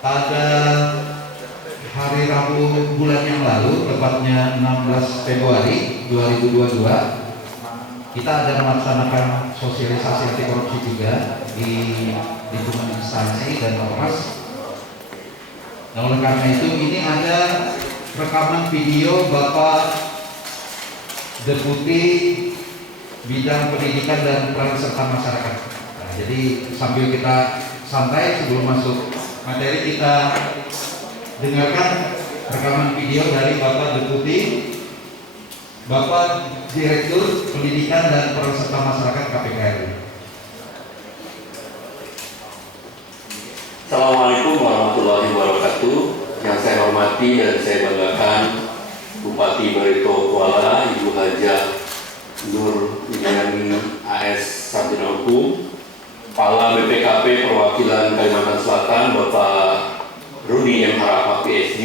Pada hari Rabu bulan yang lalu, tepatnya 16 Februari 2022, kita ada melaksanakan sosialisasi anti korupsi juga di lingkungan instansi dan ormas. Nah, oleh karena itu ini ada rekaman video Bapak Deputi Bidang Pendidikan dan Peran Serta Masyarakat. Nah, jadi sambil kita santai sebelum masuk materi, kita dengarkan rekaman video dari Bapak Deputi, Bapak Direktur Pendidikan dan Peran Serta Masyarakat KPK RI. Assalamualaikum warahmatullahi wabarakatuh. Yang saya hormati dan saya banggakan Bupati Barito Kuala, Ibu Hajah Nur Widiani AS Sarjana Hukum, Kepala BPKP Perwakilan Kalimantan Selatan Bapak Rudi M. Harapa PhD,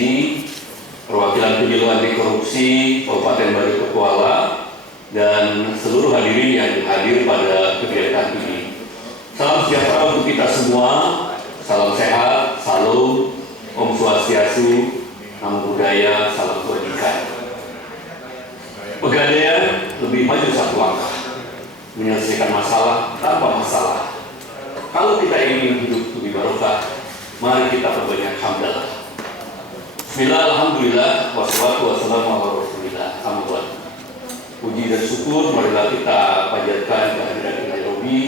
Perwakilan Penyuluh Anti Korupsi Kabupaten Barito Kuala, dan seluruh hadirin yang hadir pada kegiatan ini. Salam sejahtera untuk kita semua, salam sehat, salam, Om Swastiastu, Namo Buddhaya, salam kebajikan. Pegadaian lebih maju satu langkah, menyelesaikan masalah tanpa masalah. Kalau kita ingin hidup lebih barokah, mari kita perbanyak hamdalah. Bismillah, alhamdulillah, wassalatu wassalamu ala rasulillah. Alhamdulillah. Puji dan syukur marilah kita panjatkan kehadiran kita Nairobi.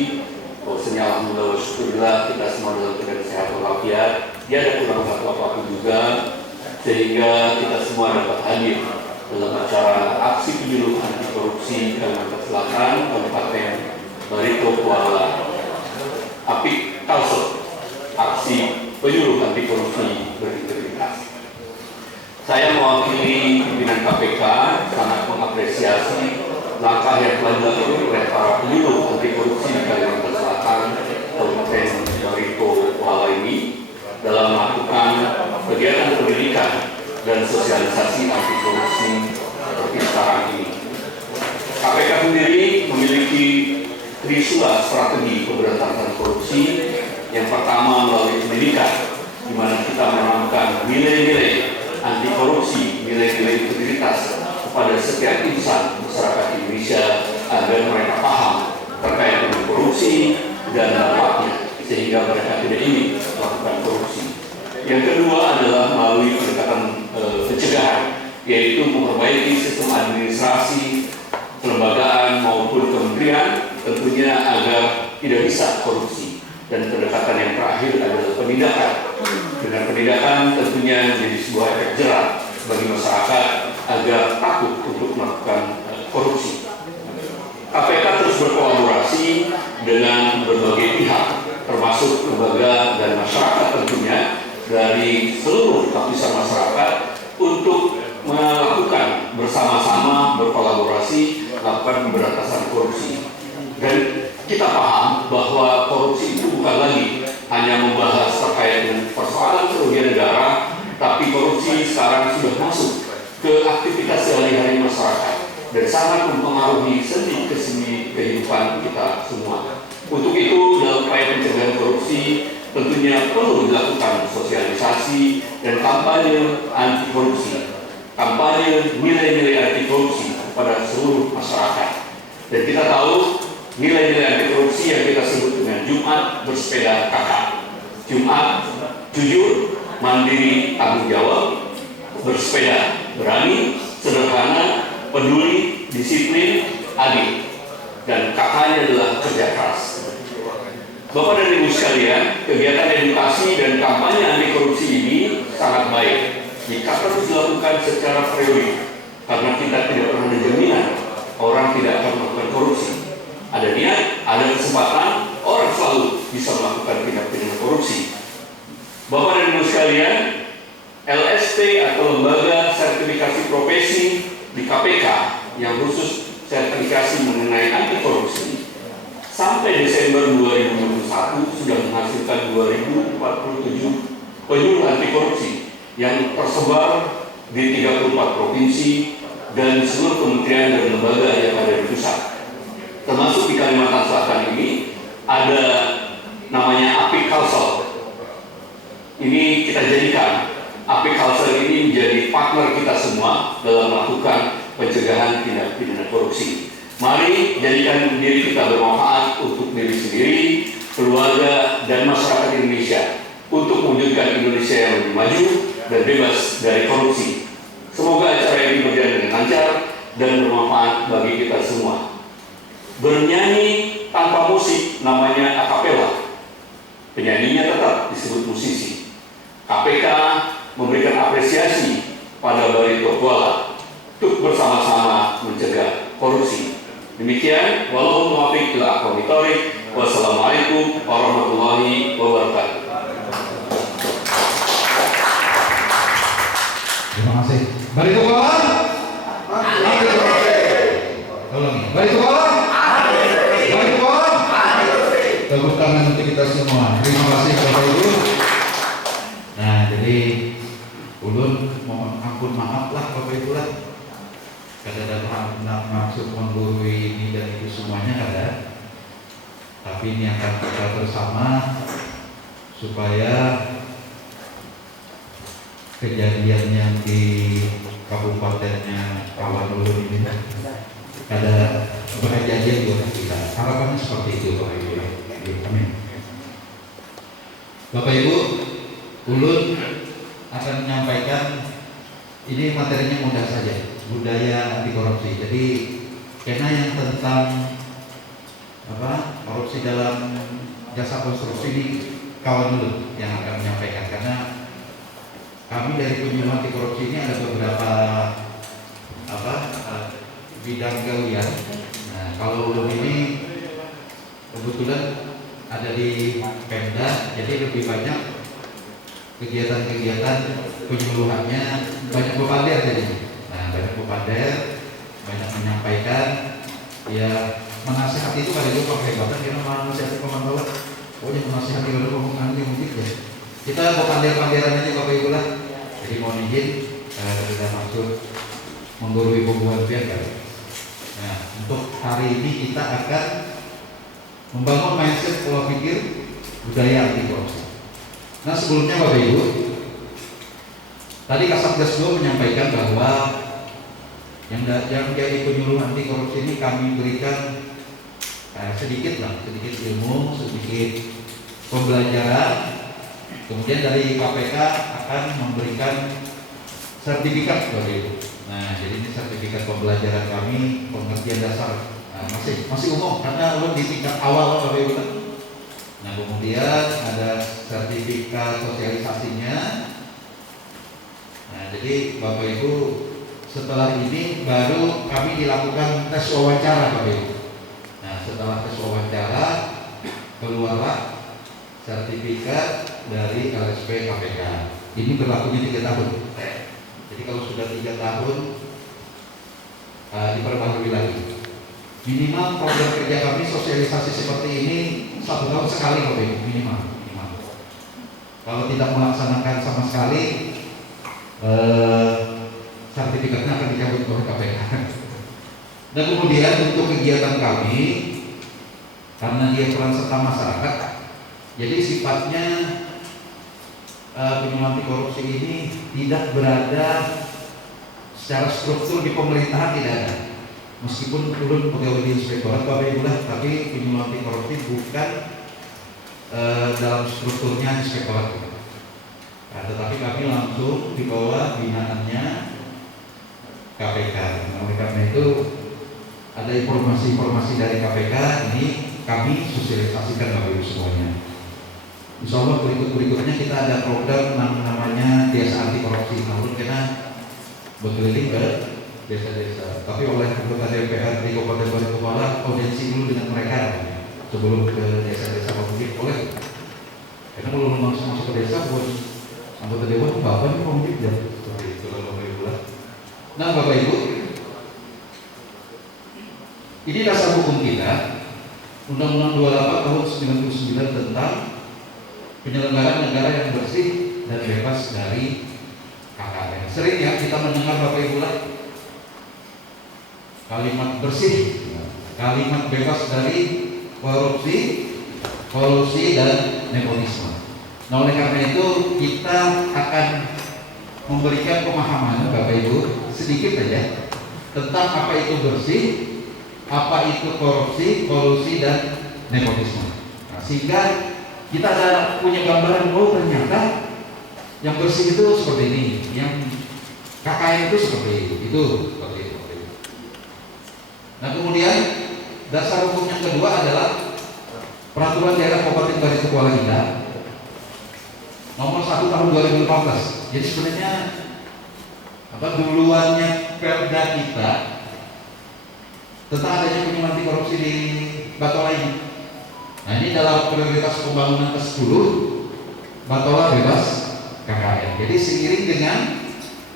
Bahwasanya alhamdulillah wa syukurillah kita semua dalam keadaan sehat walafiat. Tiada kurang satu apapun juga, sehingga kita semua dapat hadir dalam acara aksi penyuluh anti korupsi Kalimantan Selatan Kabupaten Barito Kuala, APIK Kalsel, aksi penyuluh anti korupsi berintegritas. Saya mewakili pimpinan KPK sangat mengapresiasi langkah yang telah dilakukan oleh para penyuluh anti korupsi di Kalimantan Selatan Kabupaten Barito Kuala ini dalam melakukan kegiatan pendidikan dan sosialisasi anti korupsi seperti sekarang ini. KPK sendiri memiliki trisula strategi pemberantasan korupsi. Yang pertama melalui pendidikan, di mana kita menanamkan nilai-nilai anti korupsi, nilai-nilai integritas kepada setiap insan masyarakat Indonesia agar mereka paham terkait dengan korupsi dan dampaknya, sehingga mereka tidak ingin melakukan korupsi. Yang kedua adalah melalui pendekatan pencegahan, yaitu memperbaiki sistem administrasi, kelembagaan maupun kementerian, tentunya agar tidak bisa korupsi. Dan pendekatan yang terakhir adalah penindakan. Dengan penindakan tentunya menjadi sebuah efek jerah bagi masyarakat agar takut untuk melakukan korupsi. KPK terus berkolaborasi dengan berbagai pihak, termasuk lembaga dan masyarakat tentunya, dari seluruh lapisan masyarakat untuk melakukan bersama-sama, berkolaborasi, melakukan pemberantasan korupsi. Dan kita paham bahwa korupsi itu bukan lagi hanya membahas terkait dengan persoalan kerugian negara, tapi korupsi sekarang sudah masuk ke aktivitas sehari-hari masyarakat dan sangat mempengaruhi sendi-sendi kehidupan kita semua. Untuk itu, dalam upaya pencegahan korupsi tentunya perlu dilakukan sosialisasi dan kampanye anti korupsi, kampanye nilai-nilai anti korupsi kepada seluruh masyarakat. Dan kita tahu nilai-nilai anti korupsi yang kita sebut dengan Jumat bersepeda kakak. Jumat jujur, mandiri, tanggung jawab, bersepeda berani, sederhana, peduli, disiplin, adil. Dan kakaknya adalah kerja keras. Bapak dan Ibu sekalian, kegiatan edukasi dan kampanye anti korupsi ini sangat baik jika terus dilakukan secara periodik, karena kita tidak pernah ada jaminan orang tidak akan melakukan korupsi. Ada niat, ada kesempatan, orang selalu bisa melakukan tindak pidana korupsi. Bapak dan Ibu sekalian, LSP atau Lembaga Sertifikasi Profesi di KPK yang khusus sertifikasi mengenai anti korupsi sampai Desember 2021 sudah menghasilkan 2047 penyuluh anti korupsi yang tersebar di 34 provinsi dan seluruh kementerian dan lembaga yang ada di pusat. Termasuk di Kalimantan Selatan ini ada namanya APIK Kalsel. ini kita jadikan AP Culture ini menjadi partner kita semua dalam melakukan pencegahan tindak pidana korupsi. Mari jadikan diri kita bermanfaat untuk diri sendiri, keluarga, dan masyarakat Indonesia untuk mewujudkan Indonesia yang lebih maju dan bebas dari korupsi. Semoga acara ini berjalan dengan lancar dan bermanfaat bagi kita semua. Bernyanyi tanpa musik namanya akapela. Penyanyinya tetap disebut musisi. KPK memberikan apresiasi pada Barito Kuala untuk bersama-sama mencegah korupsi. Demikian, wallahul muwaffiq ila aqwamit thoriq. Wassalamualaikum warahmatullahi wabarakatuh. Terima kasih. Barito Kuala. Tolong. Barito Kuala. Barito Kuala. Tepuk tangan untuk kita semua. Terima kasih Bapak Ibu. Nah, jadi ulun mohon ampun maaf lah Bapak Ibu lah. Kadang-kadang maksud menggurui ini dan itu semuanya ada. Tapi ini akan kita bersama supaya kejadian yang di kabupatennya Kawan Ulun ini ada kejadian buat kita. Harapannya seperti itu Bapak Ibu. Amin. Bapak Ibu, ulun akan menyampaikan ini materinya mudah saja, budaya anti korupsi. Jadi karena yang tentang korupsi dalam jasa konstruksi ini kawan dulu yang akan menyampaikan, karena kami dari penyuluh anti korupsi ini ada beberapa bidang galian. Nah, kalau ulun ini kebetulan ada di Pemda, jadi lebih banyak kegiatan-kegiatan penyuluhannya, banyak bepader jadi. Nah, banyak bepader, banyak menyampaikan, ya menasihati itu pada itu pakai bahkan kita menasihati pemantauan. Pokoknya menasihati lalu ngomong yang mungkin ya. Kita bepader-paderan aja Bapak Ibu lah. Jadi mohon izin, tidak maksud menggurui hubungan pihak. Nah, untuk hari ini kita akan membangun mindset pola pikir budaya anti korupsi. Nah, sebelumnya Bapak Ibu, tadi Kasatgas 2 menyampaikan bahwa yang jadi penyuluh anti korupsi ini kami berikan sedikit ilmu, sedikit pembelajaran. Kemudian dari KPK akan memberikan sertifikat Bapak Ibu. Nah, jadi ini sertifikat pembelajaran kami, pengertian dasar. Nah, masih umum karena belum di tingkat awal Bapak Ibu. Nah, kemudian ada sertifikat sosialisasinya. Nah, jadi Bapak Ibu, setelah ini baru kami dilakukan tes wawancara Bapak Ibu. Nah, setelah tes wawancara keluarlah sertifikat dari LSP KPK. Ini berlakunya 3 tahun. Jadi kalau sudah 3 tahun diperbarui lagi. Minimal program kerja kami sosialisasi seperti ini 1 tahun sekali Bapak Ibu, minimal. Kalau tidak melaksanakan sama sekali, sertifikatnya akan dicabut oleh KPK. Dan kemudian untuk kegiatan kami, karena dia peran serta masyarakat, jadi sifatnya penyuluh anti korupsi ini tidak berada secara struktur di pemerintahan, tidak ada. Meskipun turun pegawai di inspektorat Bapak Ibu lah, tapi penyuluh anti korupsi bukan dalam strukturnya inspektorat. Nah, tetapi kami langsung di bawah binaannya KPK. Nah, oleh karena itu ada informasi-informasi dari KPK ini kami sosialisasikan Bapak Ibu semuanya. Insya Allah berikutnya kita ada program namanya Desa Anti Korupsi. Namun kita berkeliling ke desa-desa, tapi oleh anggota DPR di Kabupaten Barito Kuala audiensi dulu dengan mereka sebelum ke desa-desa pemilik oleh. Karena kalau masuk ke desa buat anggota dewan bapak ini pemilik ya seperti itu Bapak Ibu lah. Nah Bapak Ibu, ini dasar hukum kita Undang-Undang 28 tahun 99 tentang penyelenggaraan negara yang bersih dan bebas dari KKN. Sering ya kita mendengar Bapak Ibu lah kalimat bersih, kalimat bebas dari korupsi, kolusi dan nepotisme. Nah, oleh karena itu kita akan memberikan pemahaman Bapak Ibu sedikit aja tentang apa itu bersih, apa itu korupsi, kolusi, dan nepotisme. Nah, sehingga kita ada punya gambaran bahwa ternyata yang bersih itu seperti ini, yang KKN itu seperti itu. Nah, kemudian dasar hukum yang kedua adalah Peraturan Daerah Kabupaten Baritokuala Indah nomor 1 tahun 2015. Jadi sebenarnya duluannya Perda kita tentang adanya kunjungan anti korupsi di Batola ini. Nah, ini dalam prioritas pembangunan ke-10 Batola bebas KKN. Jadi seiring dengan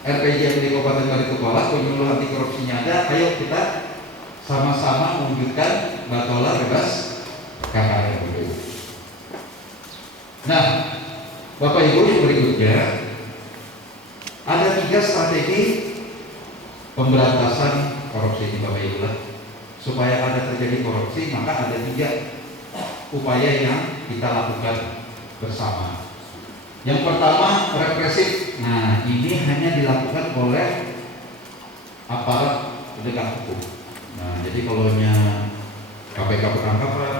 RPJMD Kabupaten Baritokuala kunjungan anti korupsinya ada, ayo kita sama-sama mewujudkan Batola bebas KKN. Nah, Bapak Ibu, yang berikutnya ada 3 strategi pemberantasan korupsi ini Bapak Ibu. Supaya ada terjadi korupsi, maka ada 3 upaya yang kita lakukan bersama. Yang pertama, represif. Nah, ini hanya dilakukan oleh aparat penegak hukum. Nah, jadi kalau KPK bertangkapan,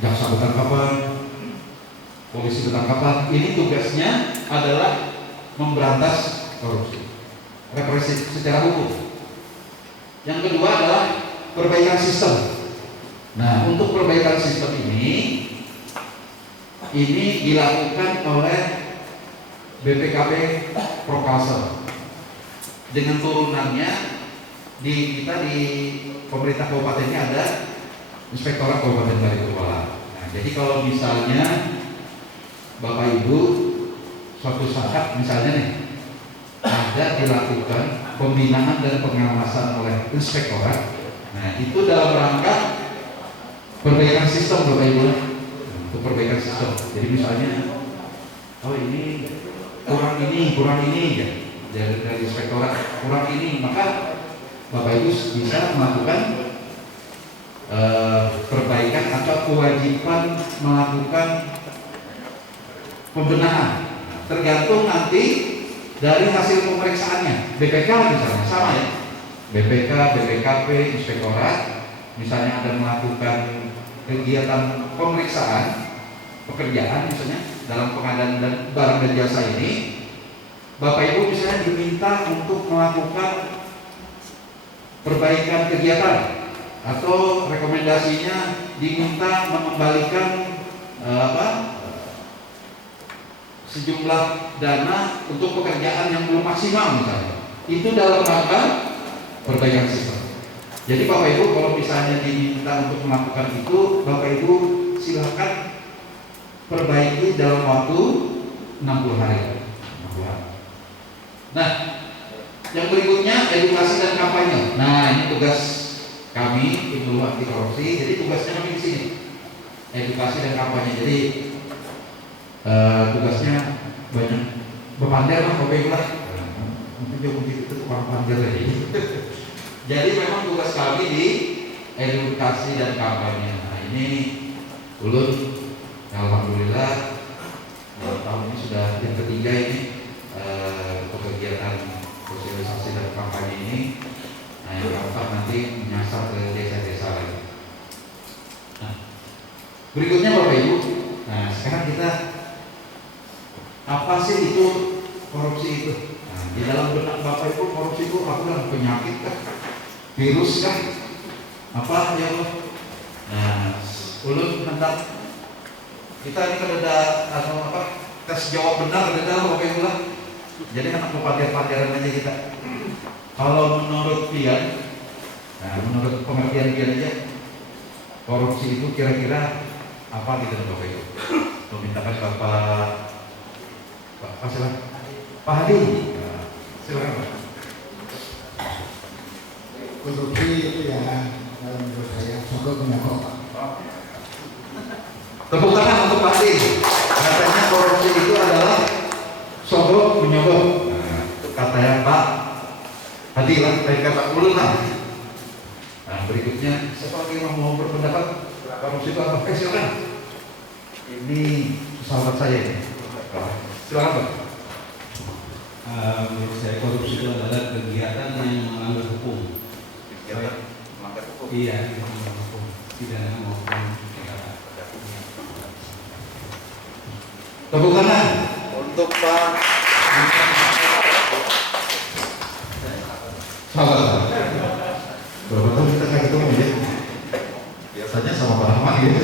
jaksa bertangkapan, polisi bertangkapan, ini tugasnya adalah memberantas korupsi, represif secara hukum. Yang kedua adalah perbaikan sistem. Nah, untuk perbaikan sistem ini dilakukan oleh BPKP Prokalsel dengan turunannya kita di pemerintah kabupatennya ada Inspektorat Kabupaten Baritokuala. Nah, jadi kalau misalnya Bapak Ibu suatu saat misalnya nih ada dilakukan pembinaan dan pengawasan oleh inspektorat, nah itu dalam rangka perbaikan sistem Bapak Ibu, untuk perbaikan sistem. Jadi misalnya ini kurang ini ya, dari inspektorat kurang ini, maka Bapak Ibu bisa melakukan perbaikan atau kewajiban melakukan pembenahan, tergantung nanti dari hasil pemeriksaannya. BPK misalnya sama ya, BPK, BPKP, inspektorat misalnya ada melakukan kegiatan pemeriksaan pekerjaan misalnya dalam pengadaan dan barang dan jasa ini, Bapak Ibu misalnya diminta untuk melakukan perbaikan kegiatan atau rekomendasinya diminta mengembalikan sejumlah dana untuk pekerjaan yang belum maksimal misalnya, itu dalam rangka perbaikan sistem. Jadi Bapak Ibu kalau misalnya diminta untuk melakukan itu, Bapak Ibu silakan perbaiki dalam waktu 60 hari. Nah, yang berikutnya edukasi dan kampanye. Nah, ini tugas kami Tim Hulu Anti Korupsi. Jadi tugasnya kami di sini edukasi dan kampanye. Jadi tugasnya banyak berpandai lah Bapak Ibu lah. Mungkin juga itu tukang pandai lagi. Jadi memang tugas kami di edukasi dan kampanye. Nah, ini Ulun alhamdulillah tahun ini sudah yang ketiga ini kegiatan sosialisasi dan kampanye ini. Nah, yang keempat nanti menyasar ke desa-desa lagi. Nah, berikutnya Bapak Ibu, nah sekarang kita apa sih itu korupsi itu? Nah, di dalam benak Bapak Ibu korupsi itu apa? Penyakit kah? Virus kah? Apa ya Allah? Nah, ulun hendak kita ini kan ada tes jawab benar ada Bapak Ibu lah. Jadi kan pelajaran aja kita. Kalau menurut Pian, nah menurut pengertian Pian aja, korupsi itu kira-kira apa gitu Bapak Ibu? Memintakan Pak Hadi. Nah, silakan Pak. Korupsi itu ya menurut saya sogok menyogok. Tepuk tangan untuk Pak Hadi. Katanya korupsi itu adalah sogok menyogok. Nah, katanya Pak Hadi lah, dari kata ulun lah. Nah, berikutnya siapa lagi yang mau berpendapat korupsi itu apa? Silakan. Ini sahabat saya ini. Silakan Pak. Menurut saya korupsi itu adalah kegiatan yang melanggar hukum. Kegiatan melanggar hukum. Iya, melanggar hukum. Pidana maupun pidana. Tepuk tangan Untuk Pak sahabat. Berapa tahun kita nggak ketemu ya? Biasanya sama Pak Rahman gitu.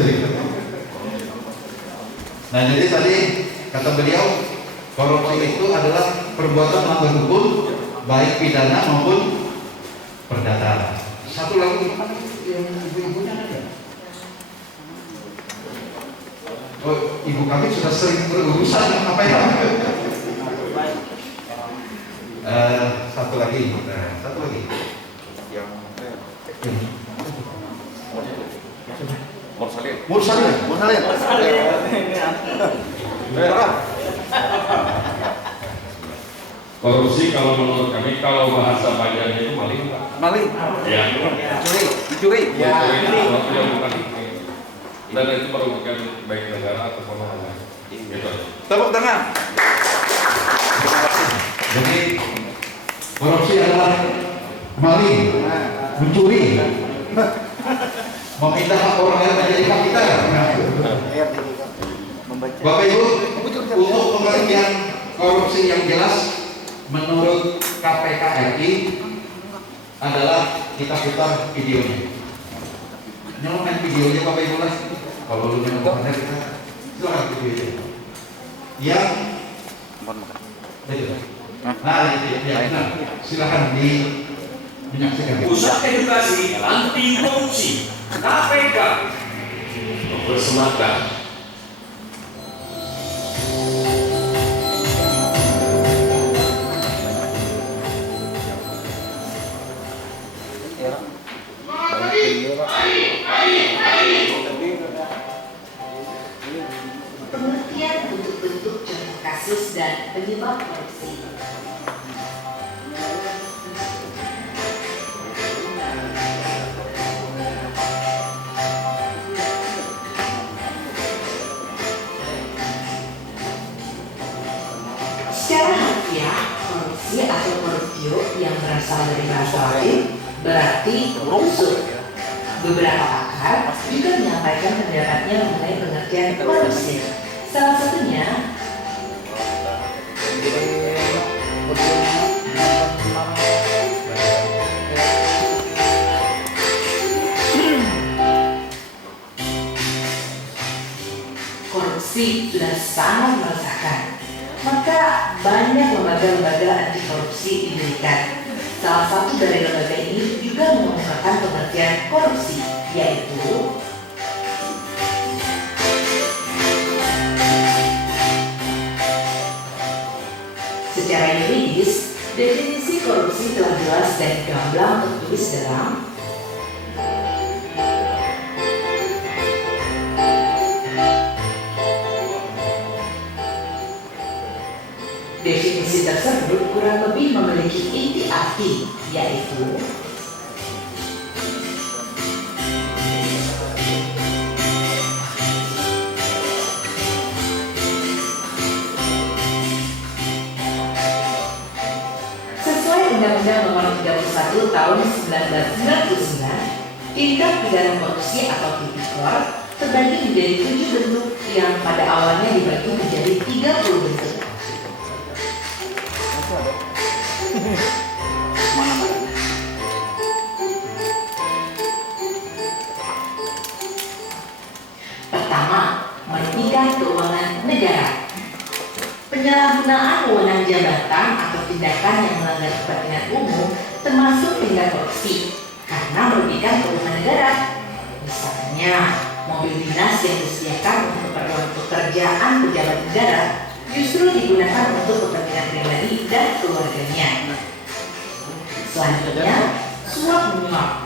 Nah jadi tadi kata beliau, korupsi itu adalah perbuatan melanggar hukum baik pidana maupun perdata. Satu lagi yang ibu-ibunya ada. Oh, ibu kami sudah sering berurusan apa ya? Satu lagi. Yang Mursalin. Korupsi kalau menurut kami, kalau bahasa pajarnya itu maling, Pak. Maling. Ya. Dicuri. Ya. Sesuatu yang bukan dan itu merugikan baik negara atau orang lain. Gitu. Tepuk tangan. Jadi korupsi adalah maling, mencuri, meminta hak orang lain menjadi hak kita. Bapak Ibu, untuk pengertian korupsi yang jelas menurut KPK RI adalah kita putar videonya. Nyalakan videonya Bapak Ibu lah. Kalau lu nyalakan kita silakan video itu. Yang nah itu ya, nah, silakan menyaksikan. Pusat Edukasi Anti Korupsi KPK mempersembahkan pengertian untuk bentuk contoh kasus dan penyebab korupsi. Secara harfiah, korupsi atau koruptio yang berasal dari bahasa Latin berarti tusuk. Beberapa pakar juga menyampaikan pendapatnya mengenai pengertian korupsi. Salah satunya, korupsi sudah sangat meresahkan. Maka banyak lembaga-lembaga anti korupsi didirikan. Salah satu dari lembaga ini juga mengemukakan pengertian korupsi, yaitu secara yuridis, definisi korupsi telah jelas dan gamblang tertulis dalam definisi tersebut kurang lebih memiliki inti arti, yaitu sesuai Undang-Undang Nomor 31 Tahun 1999, tindak pidana korupsi atau tipikor terbagi menjadi 7 bentuk yang pada awalnya dibagi menjadi 30 bentuk. Pertama, merugikan keuangan negara. Penyalahgunaan wewenang jabatan atau tindakan yang melanggar kepentingan umum termasuk tindak korupsi karena merugikan keuangan negara. Misalnya, mobil dinas yang disediakan untuk keperluan pekerjaan pejabat negara justru digunakan untuk kepentingan pribadi dan keluarganya. Selanjutnya, suap menyuap.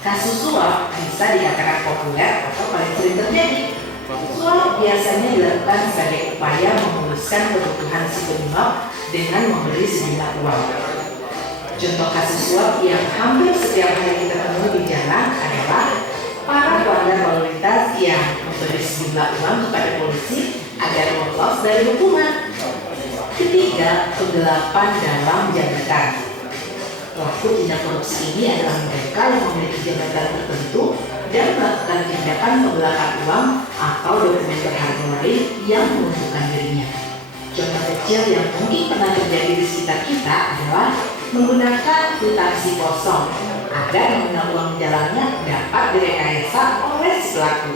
Kasus suap bisa dikatakan populer atau paling sering terjadi. Suap biasanya dilakukan sebagai upaya memuluskan kebutuhan si penyuap dengan memberi sejumlah uang. Contoh kasus suap yang hampir setiap hari kita temui di jalan adalah para pelanggar lalu lintas yang memberi sejumlah uang kepada polisi agar lolos dari hukuman. Ketiga, penggelapan dalam jabatan. Pelaku tindak korupsi ini adalah mereka yang memiliki jabatan tertentu dan melakukan tindakan penggelapan uang atau dokumen berharga lain yang menguntungkan dirinya. Contoh kecil yang mungkin pernah terjadi di sekitar kita adalah menggunakan kwitansi kosong agar nominal uang di dalamnya dapat direkayasa oleh si pelaku.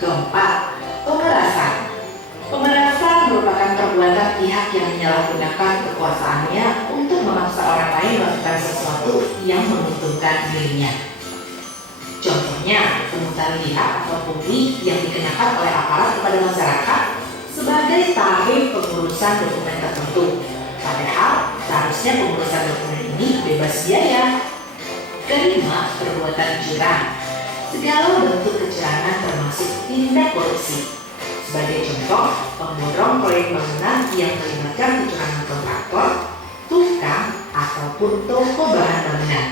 Keempat, pemerasan. Pemerasan merupakan perbuatan pihak yang menyalahgunakan kekuasaannya untuk memaksa orang lain melakukan sesuatu yang menguntungkan dirinya. Contohnya, pungutan liar atau pungli yang dikenakan oleh aparat kepada masyarakat sebagai tarif pengurusan dokumen tertentu. Padahal, seharusnya pengurusan dokumen ini bebas biaya. Kelima, perbuatan curang. Segala bentuk kecurangan termasuk tindak korupsi. Sebagai contoh, pemborong proyek bangunan yang melibatkan kecurangan kontraktor, tukang, ataupun toko bahan bangunan.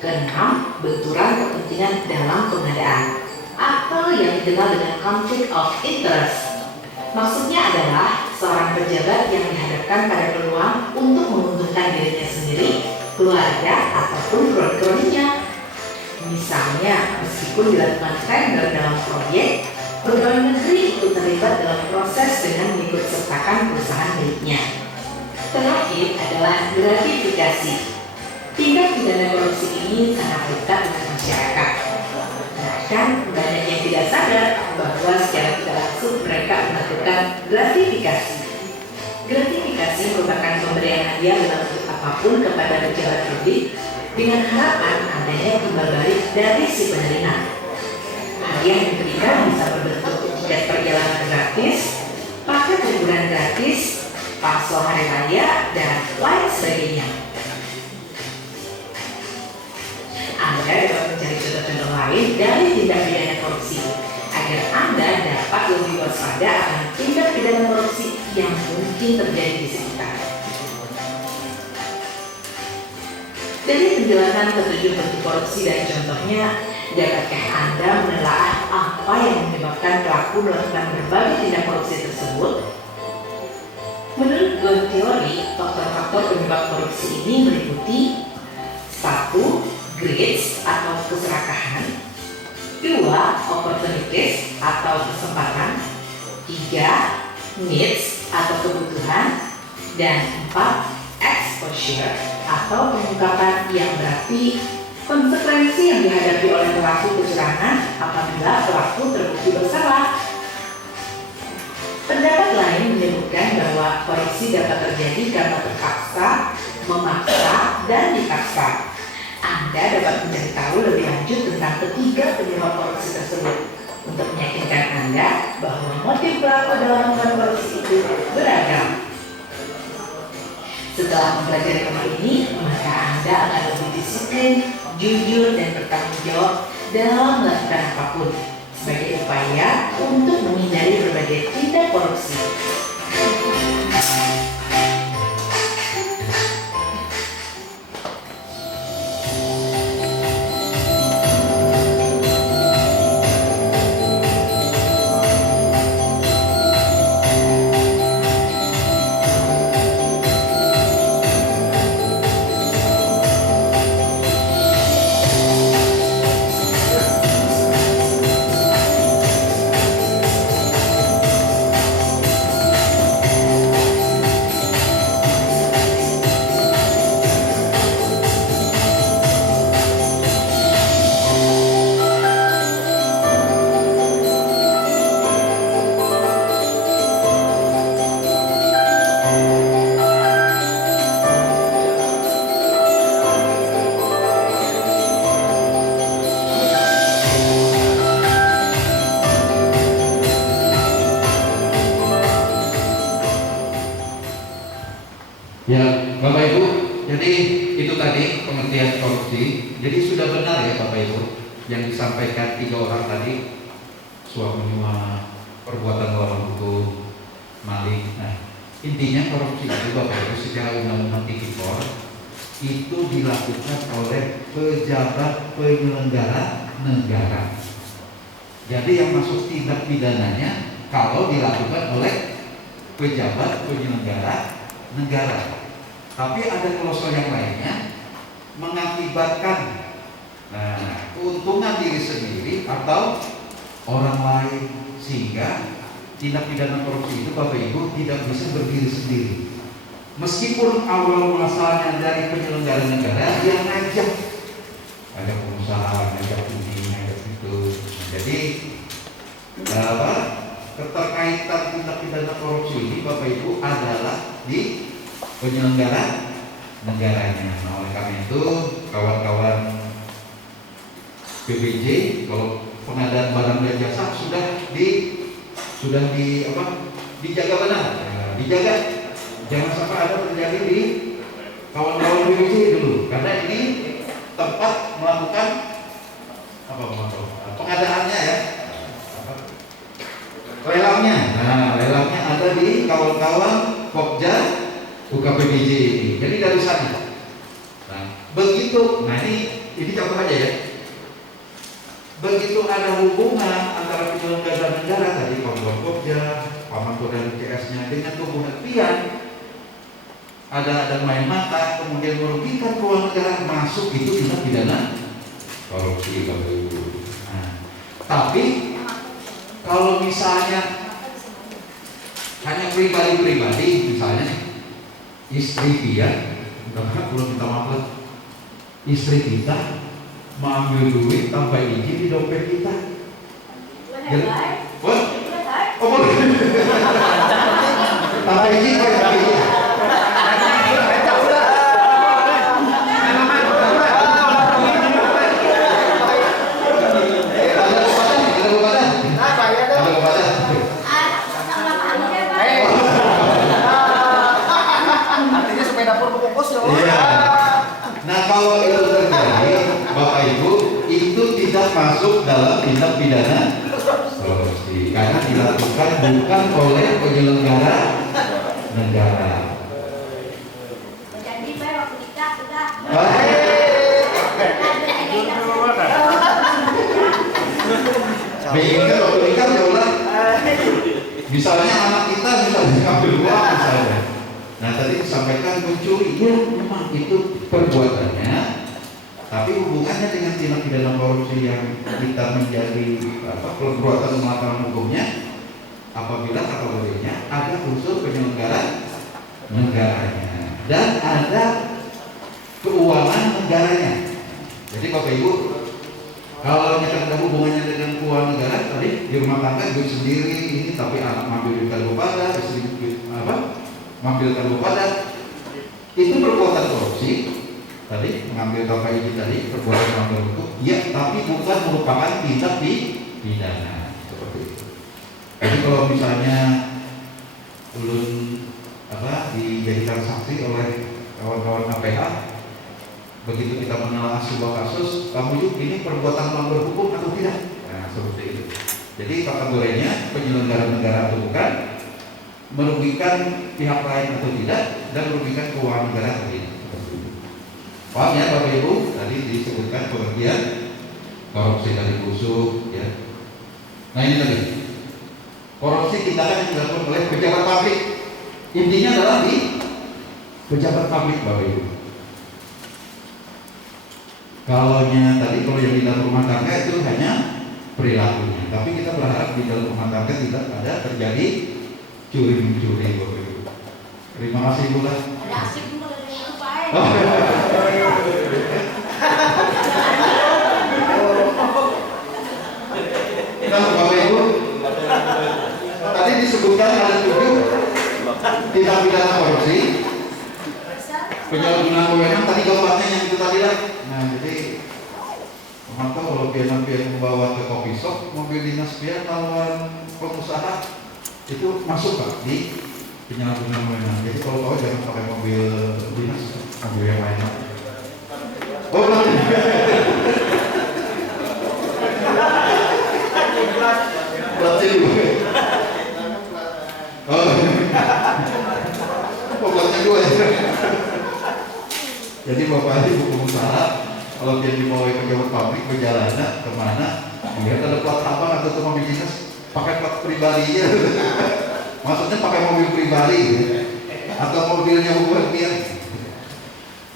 Keenam, benturan kepentingan dalam pengadaan atau yang dikenal dengan conflict of interest. Maksudnya adalah seorang pejabat yang dihadapkan pada peluang untuk menguntungkan dirinya sendiri, keluarga, ataupun kroninya. Misalnya, meskipun dilakukan tender dalam proyek, pegawai negeri ikut terlibat dalam proses dengan mengikut sertakan perusahaan miliknya. Terakhir adalah gratifikasi. Tindak pidana korupsi ini sangat dekat dengan masyarakat. Bahkan banyak yang tidak sadar bahwa secara tidak langsung mereka melakukan gratifikasi. Gratifikasi merupakan pemberian hadiah dalam bentuk apapun kepada pejabat publik dengan harapan adanya timbal balik dari si penerima. Hadiah yang diberikan bisa berbentuk tiket perjalanan gratis, paket liburan gratis, parsel hari raya, dan lain sebagainya. Anda dapat mencari contoh-contoh lain dari tindak pidana korupsi agar Anda dapat lebih waspada akan tindak pidana korupsi yang mungkin terjadi di sekitar. Dari penjelasan ketujuh bentuk korupsi dan contohnya, dapatkah Anda menelaah apa yang menyebabkan pelaku melakukan berbagai tindak korupsi tersebut? Menurut Gold Theory, faktor-faktor penyebab korupsi ini meliputi 1. Greed atau keserakahan, 2. Opportunities atau kesempatan, 3. Needs atau kebutuhan, dan 4. Exposure atau pengungkapan yang berarti konsekuensi yang dihadapi oleh pelaku kecurangan apabila pelaku terbukti bersalah. Pendapat lain menyebutkan bahwa korupsi dapat terjadi karena terpaksa, memaksa, dan dipaksa. Anda dapat mencari tahu lebih lanjut tentang ketiga penyebab korupsi tersebut untuk meyakinkan Anda bahwa motif pelaku dalam melakukan korupsi itu beragam. Setelah mempelajari tema ini, maka Anda akan lebih disiplin, jujur, dan bertanggung jawab dalam melakukan apapun sebagai upaya untuk menghindari berbagai tindak korupsi. Ya, Bapak Ibu, jadi itu tadi pengertian korupsi. Jadi sudah benar ya Bapak Ibu yang disampaikan 3 orang tadi, suap menyuap, perbuatan melawan hukum, maling. Nah, intinya korupsi itu Bapak Ibu secara undang-undang tipikor itu dilakukan oleh pejabat penyelenggara negara. Jadi yang masuk tindak pidananya kalau dilakukan oleh pejabat penyelenggara negara. Tapi ada klausul yang lainnya mengakibatkan keuntungan diri sendiri atau orang lain, sehingga tindak pidana korupsi itu Bapak Ibu tidak bisa berdiri sendiri. Meskipun awal muasalnya dari penyelenggara negara yang ngajak, ada pengusaha ngajak ini, ngajak itu. Jadi keterkaitan tindak pidana korupsi ini Bapak Ibu adalah di penyelenggara negaranya. Nah, oleh karena itu kawan-kawan PBJ, kalau pengadaan barang dan jasa dijaga benar, dijaga, jangan sampai ada terjadi di kawan-kawan PBJ dulu, karena ini tempat melakukan pengadaannya ya, lelangnya. Nah, lelangnya ada di kawan-kawan Pokja UKPBJ ini. Jadi dari sana. Nah, begitu. Nah, ini contoh aja ya. Begitu ada hubungan antara penyelenggara negara tadi, kawan-kawan Pokja, Paman dan CS-nya dengan hubungan pian, ada main mata, kemudian merugikan keuangan negara, masuk itu tindak pidana korupsi Bapak Ibu. Nah, tapi kalau misalnya hanya pribadi-pribadi, misalnya istri dia, belum minta maaf, istri kita mengambil duit tanpa izin di dompet kita. Jadi, oh boleh. Tanpa izin, tanpa izin. Nah, kalau itu terjadi, Bapak Ibu, itu tidak masuk dalam tindak pidana korupsi karena dilakukan bukan oleh penyelenggara negara. Jadi waktu nikah sudah. Bingung waktu nikah ya udah. Misalnya anak kita diambil uang misalnya. Nah, tadi disampaikan mencuri, ya memang itu perbuatannya, tapi hubungannya dengan tindak pidana korupsi yang kita menjadi perbuatan melakukan hukumnya apabila kategorinya ada unsur penyelenggara negaranya dan ada keuangan negaranya. Jadi Bapak Ibu, kalau kita ada hubungannya dengan keuangan negara tadi di rumah tangga duit sendiri ini, tapi anak ngambil duit kepada istri mengambilkan kepada, itu perbuatan korupsi tadi, mengambil tanpa izin tadi, perbuatan mengambil hukum, ya, tapi bukan merupakan tindak pidana seperti itu. Jadi kalau misalnya ulun dijadikan saksi oleh kawan-kawan KPH, begitu kita menelaah sebuah kasus, kamu yuk ini perbuatan melanggar hukum atau tidak? Nah, seperti itu. Jadi kategorinya penyelenggara negara atau bukan, merugikan pihak lain atau tidak, dan merugikan keuangan negara atau tidak. Paham ya Bapak Ibu? Tadi disebutkan pengertian korupsi dari busuk ya. Nah, ini tadi korupsi tindakan yang dilakukan oleh pejabat publik. Intinya adalah di pejabat publik Bapak Ibu. Kalau yang di dalam rumah tangga itu hanya perilakunya, tapi kita berharap di dalam rumah tangga tidak ada terjadi curi-mencuri Bapak Ibu. Terima kasih Bu. Ada asik dulu dari itu Pak. Nah, Bapak Ibu, tadi disebutkan ada 7 tindak pidana korupsi. Penyalahgunaan wewenang tadi gambarnya yang itu tadi lah. Nah, jadi maka kalau pian membawa ke kopi shop mobil dinas pian lawan pengusaha itu masuk Pak di penyalahgunaan wewenang. Jadi kalau jangan pakai mobil dinas, mobil yang lain. Oh, pelatih dulu. Oh, platnya 2 ya. Jadi Bapak Ibu pengusaha, kalau dia dibawa pejabat pabrik perjalanan kemana, melihat ada plat abang atau mobil dinas, pakai plat pribadinya. Maksudnya pakai mobil pribadi gitu. Atau mobilnya hubungan pian.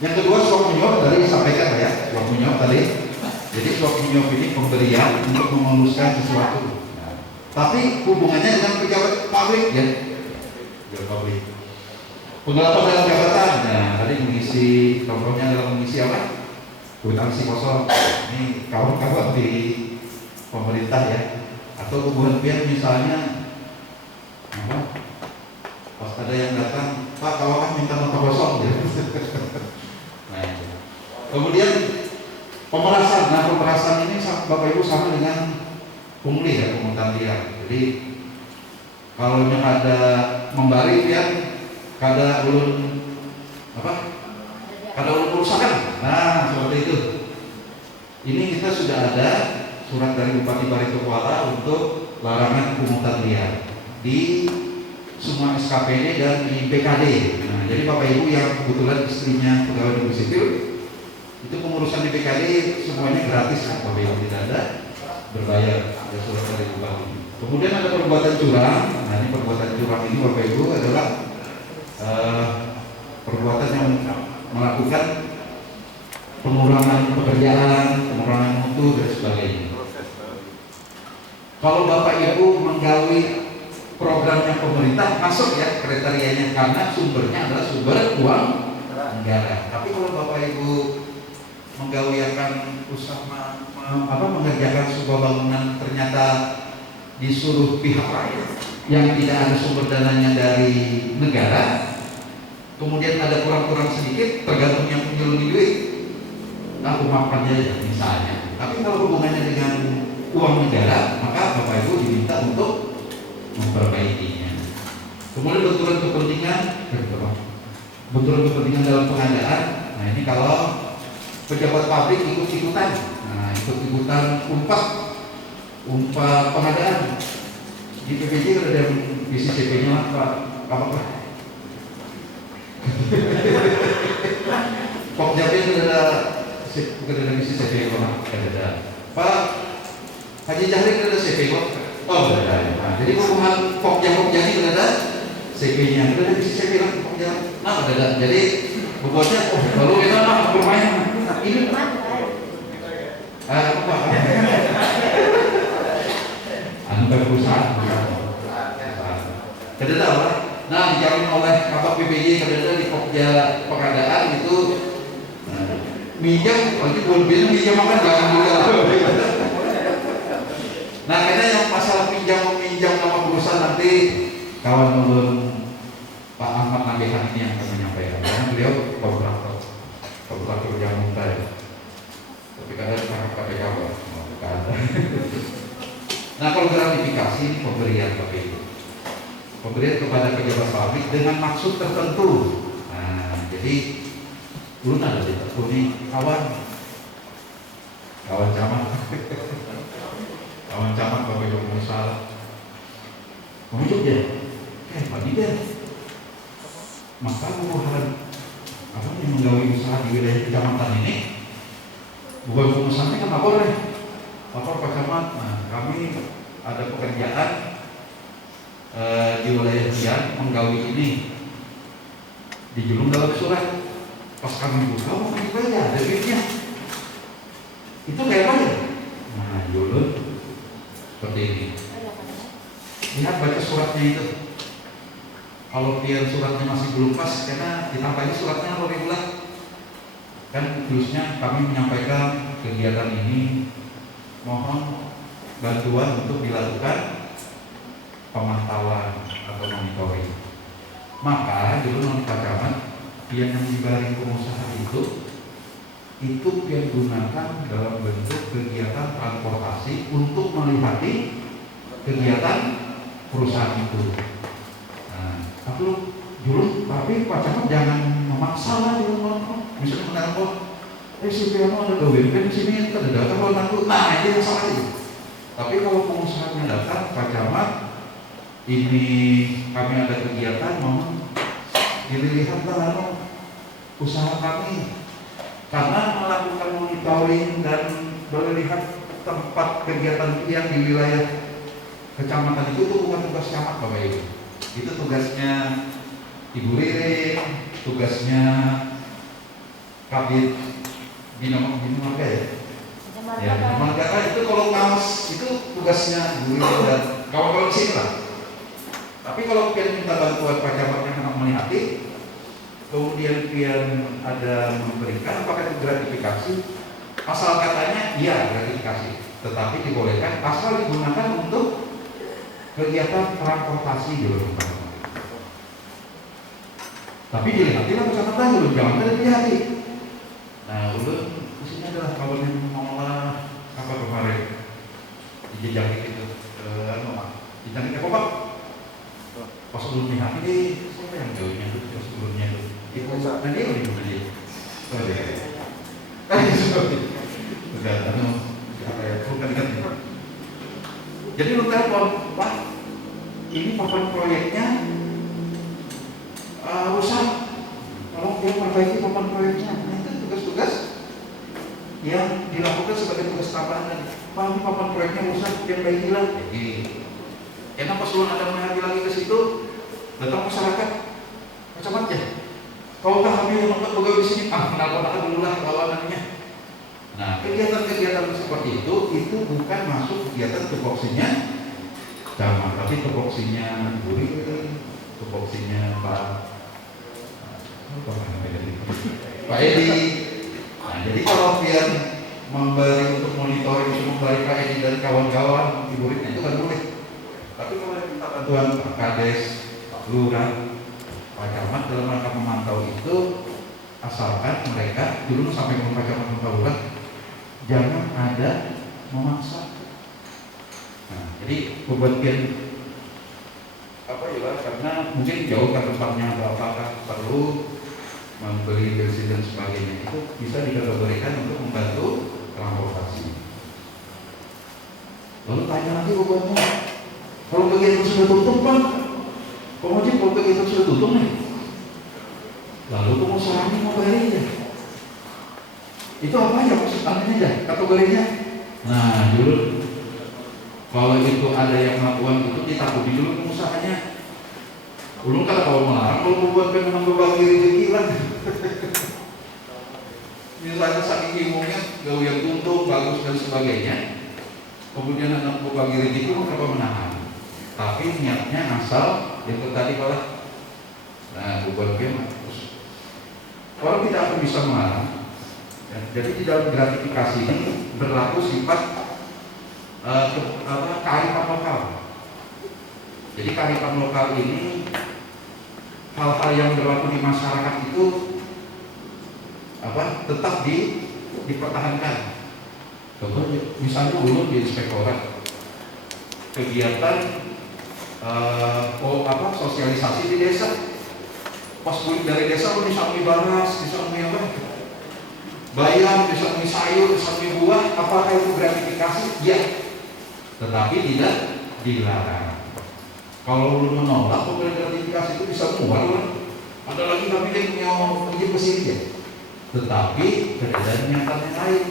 Yang kedua swap menyuap tadi disampaikan ya, swap menyuap tadi. Jadi swap menyuap ini pemberian untuk memuluskan sesuatu. Nah, tapi hubungannya dengan pejabat publik ya. Pejabat publik. Penggelapan dalam jabatan. Nah, tadi mengisi, contohnya dalam mengisi apa? Kwitansi kosong. Ini kawan-kawan di pemerintah ya. Atau hubungan pihak misalnya apa? Pas ada yang datang, Pak kawan minta nota kosong ya. Nah, kemudian pemerasan. Nah, pemerasan ini Bapak Ibu sama dengan pungli ya, pungutan liar. Jadi kalau yang ada membari ya, kada ulun apa? Kada ulun kerusakan. Nah, seperti itu. Ini kita sudah ada surat dari Bupati Baritokuala untuk larangan pungutan liar di semua SKPD dan di BKD. Nah, jadi Bapak Ibu yang kebetulan istrinya pegawai negeri sipil, itu pengurusan di BKD semuanya gratis kan, Bapak Ibu, tidak ada berbayar, ada surat dari Bupati. Kemudian ada perbuatan curang. Nah, ini perbuatan curang ini Bapak Ibu adalah perbuatan yang melakukan pengurangan pekerjaan, pengurangan mutu dan sebagainya. Kalau Bapak Ibu menggawi programnya pemerintah masuk ya kriterianya karena sumbernya adalah sumber uang negara. Tapi kalau Bapak Ibu menggawiakan usaha mengerjakan sebuah bangunan ternyata disuruh pihak lain yang tidak ada sumber dananya dari negara, kemudian ada kurang-kurang sedikit tergantung yang menyeluni duit, aku maafkan aja misalnya. Tapi kalau hubungannya dengan uang negara, maka Bapak Ibu diminta untuk memperbaikinya. Kemudian benturan kepentingan dalam pengadaan. Nah, ini kalau pejabat pabrik ikut-ikutan, ikut-ikutan umpat pengadaan di PPJ ada yang isi CP-nya apa? Pok Jabe itu ada isi CP ada. Pak Haji Jahri ada CP kok. Oh, ada. Nah, jadi hubungan Pok Jabe itu ada CP-nya, ada isi CP lah Pok Jabe. Nah, ada. Jadi bobotnya lalu kita bermain ini apa? Anu perusahaan. Kedua lah. Nah, dijamin oleh Bapak PPJ kedua di Pokja Pengadaan itu minjam, lagi belum minjam makan jangan juga. Nah, karena yang masalah meminjam nama perusahaan nanti kawan ulun Pak Ahmad Nabihan ini yang akan menyampaikan. Karena beliau kontraktor jamu tadi. Tapi kadang cakap KPK bukan. Nah, kalau gratifikasi ini pemberian Bapak Ibu. Pemberian kepada pejabat pabrik dengan maksud tertentu. Nah, jadi belum ada ini kawan camat, kawan camat Bapak Ibu pengusaha, menunjuk dia, Pak Dida, maka hubungan apa yang menggawi usaha di wilayah kecamatan ini, bukan pengusahanya kan lapor Pak Camat. Nah, kami ada pekerjaan di wilayah Dian menggawi ini dijulung dalam surat. Pas kami buka, mau dibayar, ada duitnya. Itu kayak apa ya? Nah, julun seperti ini. Lihat baca suratnya itu. Kalau pian suratnya masih belum pas, karena ditambahi suratnya kalau regular. Kan tulisnya kami menyampaikan kegiatan ini, mohon bantuan untuk dilakukan pemantauan atau monitoring. Maka dulu non Pak Camat yang diberi pengusaha itu yang gunakan dalam bentuk kegiatan transportasi untuk melihati kegiatan perusahaan itu. Nah, aku dulu tapi Pak Camat jangan memaksa lah di rumah. Misalnya menelpon, si Piano ada WP di sini, ada data kalau nanti, nah ini yang salah itu. Tapi kalau pengusahanya datang, Pak Camat, ini kami ada kegiatan, mohon dilihatlah usaha kami, karena melakukan monitoring dan melihat tempat kegiatan yang di wilayah kecamatan itu bukan tugas camat Bapak Ibu. Itu tugasnya Ibu Rere, tugasnya Kabid Bina Marga ya. Ya, Bina Marga itu kalau ngawas itu tugasnya Ibu Rere dan kawan-kawan di sini lah. Tapi kalau pian minta bantuan Pak Camatnya hendak melihati, kemudian pian ada memberikan apakah itu gratifikasi, asal katanya iya gratifikasi, tetapi dibolehkan asal digunakan untuk kegiatan transportasi di luar kota. Tapi dilihat kecamatan dulu, jangan ada dilihat. Nah, ulun di sini adalah kawan yang mengolah apa kemarin dijejak itu, dijejak apa Pak? Pas sebelum lihat ini siapa yang jauhnya itu sebelumnya itu nanti yang di mana dia? Oh ya, sudah apa ya? Bukan kan? Jadi lu telepon, Pak, ini papan proyeknya rusak. Tolong dia perbaiki papan proyeknya. Nah, itu tugas-tugas yang dilakukan sebagai tugas tambahan. Pak, ini papan proyeknya rusak, dia perbaikilah. Jadi, enak pas lu ada menghati lagi ke situ, datang masyarakat macam aja. Kau tak kami yang membuat pegawai di sini, kenapa dulu lah lawanannya. Nah, kegiatan-kegiatan seperti itu bukan masuk kegiatan tupoksinya camat, tapi tupoksinya Guri, tupoksinya Pak Edi. Nah, jadi kalau pian memberi untuk monitoring, untuk memberi Pak Edi dan kawan-kawan Ibu Rita itu kan boleh. Tapi kalau yang minta bantuan Pak Kades, Pak Lurah, Pak Camat dalam rangka memantau itu, asalkan mereka dulu sampai Pak Camat dan Pak Lurah jangan ada memaksa. Nah, jadi pembuatan apa ya, karena mungkin jauh ke tempatnya atau apakah perlu membeli bensin dan sebagainya, itu bisa dikategorikan untuk membantu transportasi. Lalu tanya lagi bebannya, kalau kegiatan sudah tutup Pak, pengojek kalau kegiatan sudah tutup nih, lalu pengusahanya mau bayar ya? Itu apa ya maksudnya aja kategorinya? Nah dulu kalau itu ada yang melakukan itu ditakuti dulu pengusahanya. Ulun kan kalau melarang, kalau membuat memang berbagi rezeki kan. Misalnya saking bingungnya, gawe yang tuntung, bagus dan sebagainya. Kemudian anak berbagi rezeki kenapa menahan? Tapi niatnya asal yang tadi malah. Nah bukan game. Orang tidak akan bisa melarang. Jadi di dalam gratifikasi ini berlaku sifat kearifan lokal. Jadi kearifan lokal ini hal-hal yang berlaku di masyarakat itu tetap dipertahankan. Contoh misalnya dulu di inspektorat kegiatan sosialisasi di desa. Pas balik dari desa lu bisa baras, bisa apa? Bayam, bisa sayur, bisa buah, apakah itu gratifikasi? Ya, tetapi tidak dilarang. Kalau lu menolak pemberian gratifikasi itu bisa mual lah. Ada lagi kami yang punya izin ke sini ya. Tetapi berbeda nyata yang lain.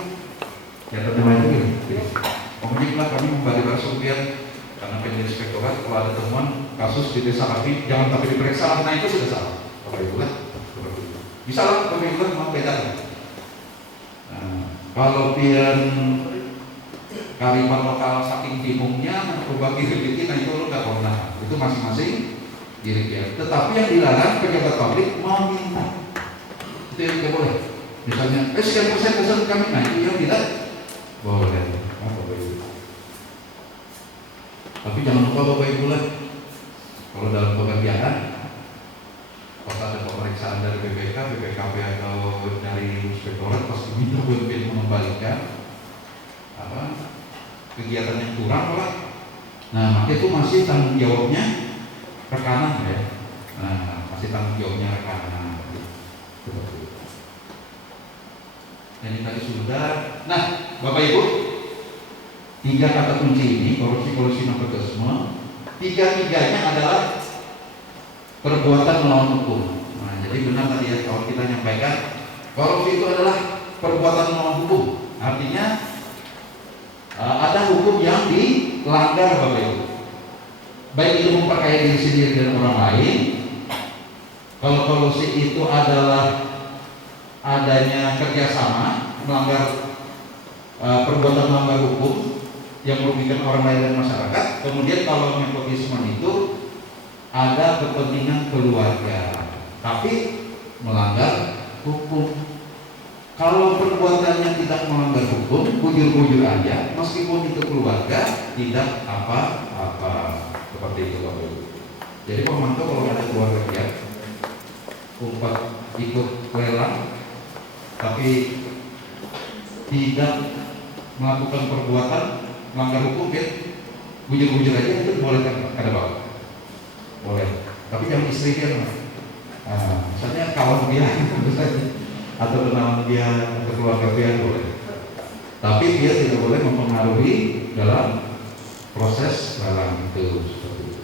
Nyata yang lain itu gini. Pokoknya kami membagi bersupian karena penyidik inspektorat kalau ada temuan kasus di desa kami jangan tapi diperiksa, nah itu sudah salah. Kalau itu kan, bisa lah pemerintah membedakan. Kalau pian kearifan lokal saking bingungnya berbagi rezeki, nah itu lo nggak pernah. Itu masing-masing diri dia. Tetapi yang dilarang pejabat publik meminta. Itu yang tidak boleh. Misalnya, sekian persen pesan kami, nah itu yang tidak boleh. Tapi jangan lupa Bapak Ibu lah, kalau dalam pekerjaan, kalau ada pemeriksaan dari BPK, BPKP atau dari inspektorat pasti minta untuk mengembalikan kegiatan yang kurang lah. Nah, maka itu masih tanggung jawabnya rekanan ya. Nah, masih tanggung jawabnya rekanan. Ini tadi sudah. Nah, Bapak Ibu, 3 kata kunci ini, korupsi, nepotisme, 3-tiganya adalah perbuatan melawan hukum. Nah, jadi benar tadi ya kalau kita nyampaikan korupsi itu adalah perbuatan melawan hukum. Artinya ada hukum yang dilanggar Bapak Ibu. baik itu memperkaya diri sendiri dan orang lain. Kalau kolusi itu adalah adanya kerjasama melanggar perbuatan melanggar hukum yang merugikan orang lain dan masyarakat. Kemudian kalau nepotisme itu ada kepentingan keluarga, tapi melanggar hukum. Kalau perbuatannya tidak melanggar hukum, bujur-bujur aja, meskipun itu keluarga, tidak apa-apa. Seperti itu Bapak Ibu. Jadi Pak Manto kalau ada keluarga dia umpat ikut lelang, tapi tidak melakukan perbuatan melanggar hukum, ya bujur-bujur aja itu boleh kan? Ada Bapak? Boleh. Tapi jangan istri dia, misalnya kawan dia, atau kenalan dia atau keluarga dia boleh. Tapi dia tidak boleh mempengaruhi dalam proses lelang itu. Seperti itu.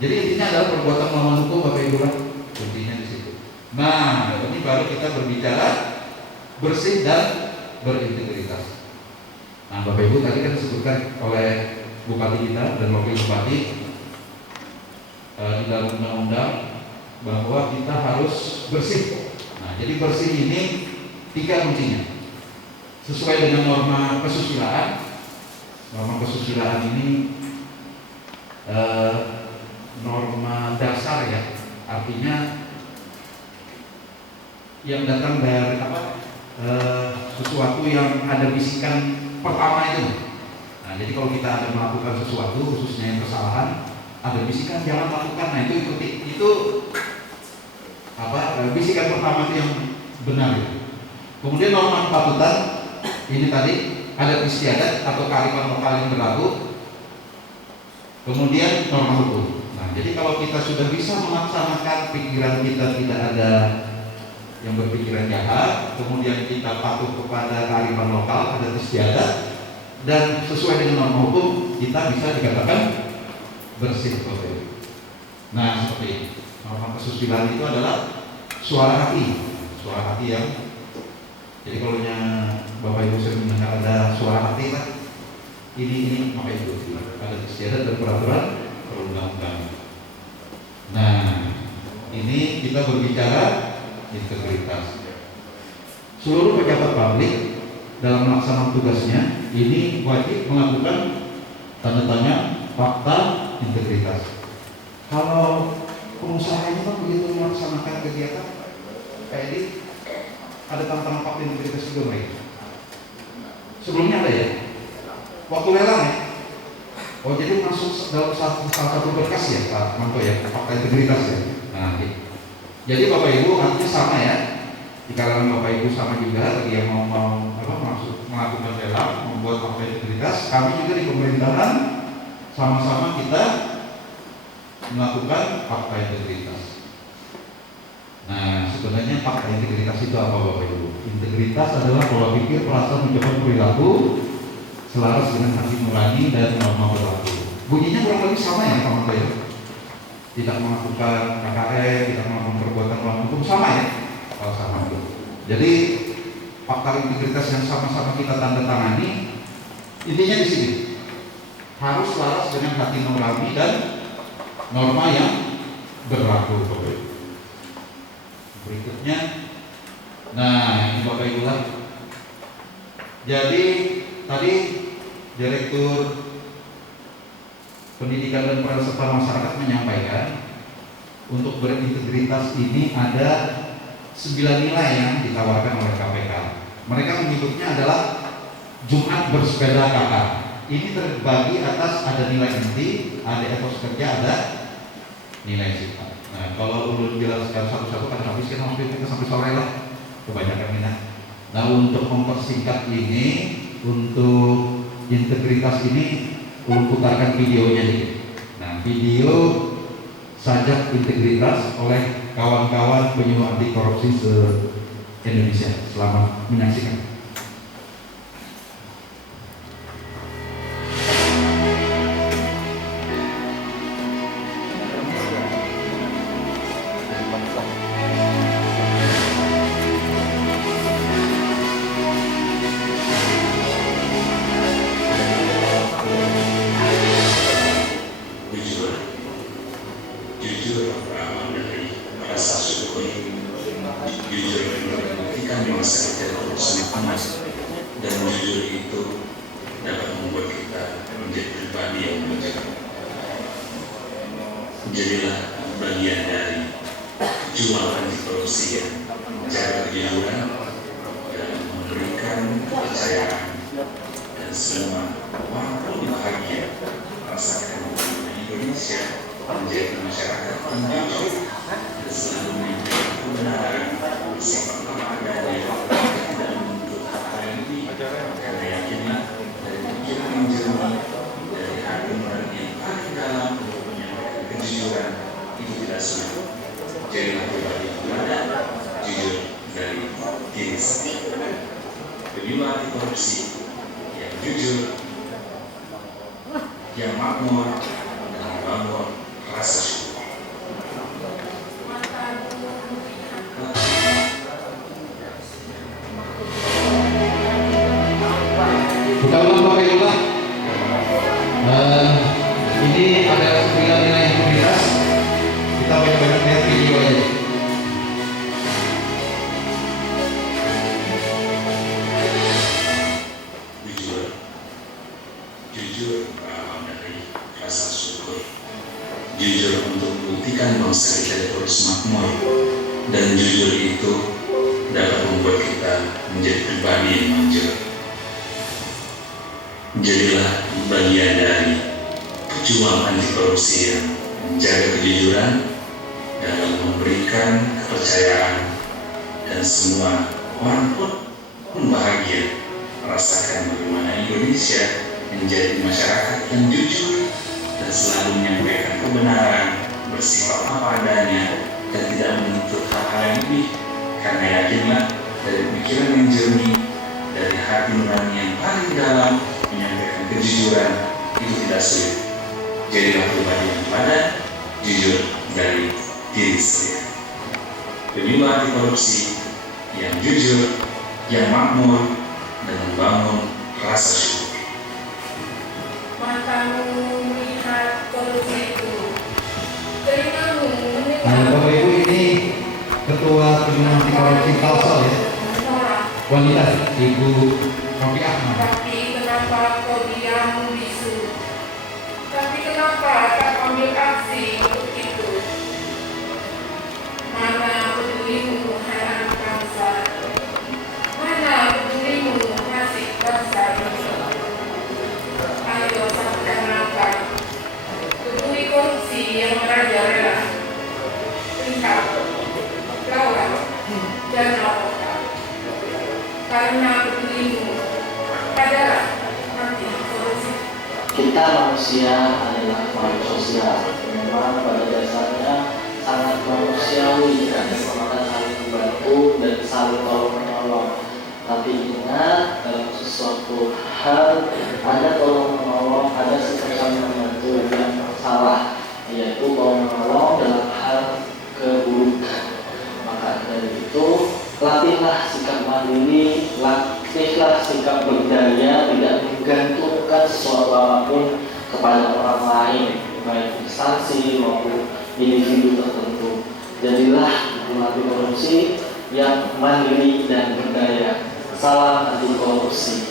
Jadi intinya adalah perbuatan melawan hukum Bapak Ibu, intinya di situ. Nah, ini baru kita berbicara bersih dan berintegritas. Nah, Bapak Ibu tadi kan disebutkan oleh Bupati kita dan Wakil Bupati di dalam undang-undang bahwa kita harus bersih. Nah, jadi bersih ini 3 kuncinya. Sesuai dengan norma kesusilaan. Norma kesusilaan ini norma dasar ya, artinya yang datang dari sesuatu yang ada bisikan pertama itu. Nah, jadi kalau kita ada melakukan sesuatu, khususnya yang kesalahan, ada bisikan jangan lakukan. Nah, itu ikuti. Itu bisikan pertama itu yang benar. Kemudian norma kepatutan ini tadi adat istiadat atau kearifan lokal yang berlaku. Kemudian norma hukum. Nah, jadi kalau kita sudah bisa melaksanakan pikiran kita tidak ada yang berpikiran jahat, kemudian kita patuh kepada kearifan lokal, adat istiadat, dan sesuai dengan norma hukum, kita bisa dikatakan bersih. Nah, seperti ini. Norma kesusilaan itu adalah suara hati yang. Jadi kalau Bapak Ibu sering mendengar ada suara hati kan, ini maka itu adat istiadat dan peraturan perundang-undangan. Nah, ini kita berbicara integritas. Seluruh pejabat publik dalam melaksanakan tugasnya ini wajib melakukan tanda tanya fakta integritas. Kalau pengusaha ini kan begitu melaksanakan kegiatan kayak ini, ada tanda-tanda fakta integritas juga mereka. Sebelumnya ada ya, waktu lelang ya. Oh, jadi masuk dalam salah satu berkas ya Pak Manto ya, fakta integritas ya. Nah, gitu. Jadi Bapak Ibu artinya sama ya, di kalangan Bapak Ibu sama juga bagi yang mau melakukan lelang, membuat fakta integritas. Kami juga di pemerintahan sama-sama kita melakukan fakta integritas. Nah, sebenarnya fakta integritas itu apa Bapak Ibu? Integritas adalah pola pikir, perasaan, ucapan, perilaku selaras dengan hati nurani dan norma berlaku. Bunyinya kurang lebih sama ya Pak Manto ya. Tidak melakukan KKN, tidak melakukan perbuatan melawan hukum, sama ya. Kalau sama itu. Jadi fakta integritas yang sama-sama kita tanda tangani, intinya di sini harus selaras dengan hati nurani dan norma yang berlaku. Berikutnya, nah ini Bapak Ibu lah. Jadi tadi Direktur Pendidikan dan Peran Serta Masyarakat menyampaikan untuk berintegritas ini ada 9 nilai yang ditawarkan oleh KPK. Mereka menyebutnya adalah Jumat bersepeda kakak. Ini terbagi atas ada nilai inti, ada etos kerja, ada nilai sifat. Nah, kalau ulun jelaskan satu-satu kan habis kan waktu kita sampai sore lah, kebanyakan minat. Nah, untuk mempersingkat ini, untuk integritas ini, ulun putarkan videonya nih. Nah, video sajak integritas oleh kawan-kawan penyuluh anti korupsi se-Indonesia. Selamat menyaksikan. bangsa kita korupsi emas, dan jujur itu dapat membuat kita menjadi pribadi yang bijak. Jadilah bagian dari jual anti korupsi yang menjaga kejujuran dan memberikan kepercayaan, dan semua orang pun bahagia merasakan Indonesia menjadi masyarakat yang jujur dan selalu memberikan kebenaran bersifat apa adanya dan tidak menuntut hal yang lebih, karena yakinlah dari pikiran yang jernih, dari hati nurani yang paling dalam untuk menyampaikan kejujuran itu tidak sulit. Jadilah pribadi yang padan, jujur dari diri sendiri. Berilah anti korupsi yang jujur, yang makmur, dan membangun rasa syukur. Kita ulang Bapak Ibu lah. Ini ada 9 nilai integritas. Kita banyak-banyak lihat video aja. Jujur berawal dari rasa syukur. Jujur untuk membuktikan bangsa kita terus makmur, dan jujur itu dapat membuat kita menjadi pribadi yang manjur. Jadilah bagian dari pejuang anti korupsi yang menjaga kejujuran dalam memberikan kepercayaan, dan semua orang pun bahagia merasakan bagaimana Indonesia menjadi masyarakat yang jujur dan selalu menyampaikan kebenaran bersifat apa adanya dan tidak menuntut hal-hal yang lebih, karena yakinlah dari pikiran yang jernih, dari hati nurani yang paling dalam menyampaikan kejujuran itu tidak sulit. Jadilah pribadi yang padan, jujur dari diri sendiri. Berilah anti korupsi yang jujur, yang makmur, dan membangun rasa syukur. Matamu melihat korupsi itu, telingamu Nah, mendengar Bapak Ibu, ini Ketua Pejuang Anti Korupsi Kalsel ya, suara. wanita Ibu Robi Ahmad. Tapi kenapa kau diam bisu? Tapi kenapa tak ambil aksi untuk itu? Mana pedulimu hai anak bangsa? Mana pedulimu nasib bangsa ini? Ayo sampaikan langkah. Peduli korupsi yang merajalela. Lihat, lawan, dan lawan. Karena pedulimu adalah anti korupsi. Kita manusia adalah makhluk sosial. Memang pada dasarnya sangat manusiawi dan semangat saling membantu dan saling tolong menolong. Tapi ingat, dalam sesuatu hal ada tolong menolong, ada sikap saling membantu yang salah, yaitu tolong menolong dalam hal keburukan. Maka dari itu, latihlah sikap mandiri, latihlah sikap berdaya, tidak menggantungkan sesuatu apapun kepada orang lain, baik instansi maupun individu tertentu. Jadilah anti korupsi yang mandiri dan berdaya. Salam anti korupsi.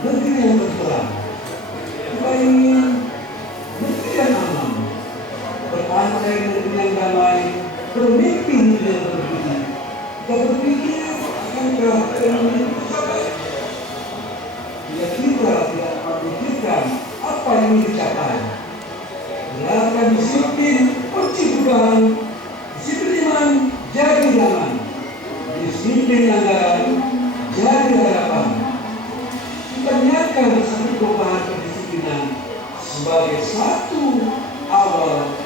Negeri yang berperang. Kita ingin negeri yang aman, berpantai negeri yang damai, bermimpi negeri yang berbudi. Kita berpikir akankah negeri tercapai? Kita tidak memikirkan apa yang ingin dicapai. Gerakan disiplin, kunci perubahan, disiplin iman, jadi zaman. Disiplin anggaran, jadi harapan. Kita niatkan satu perubahan kedisiplinan sebagai satu awal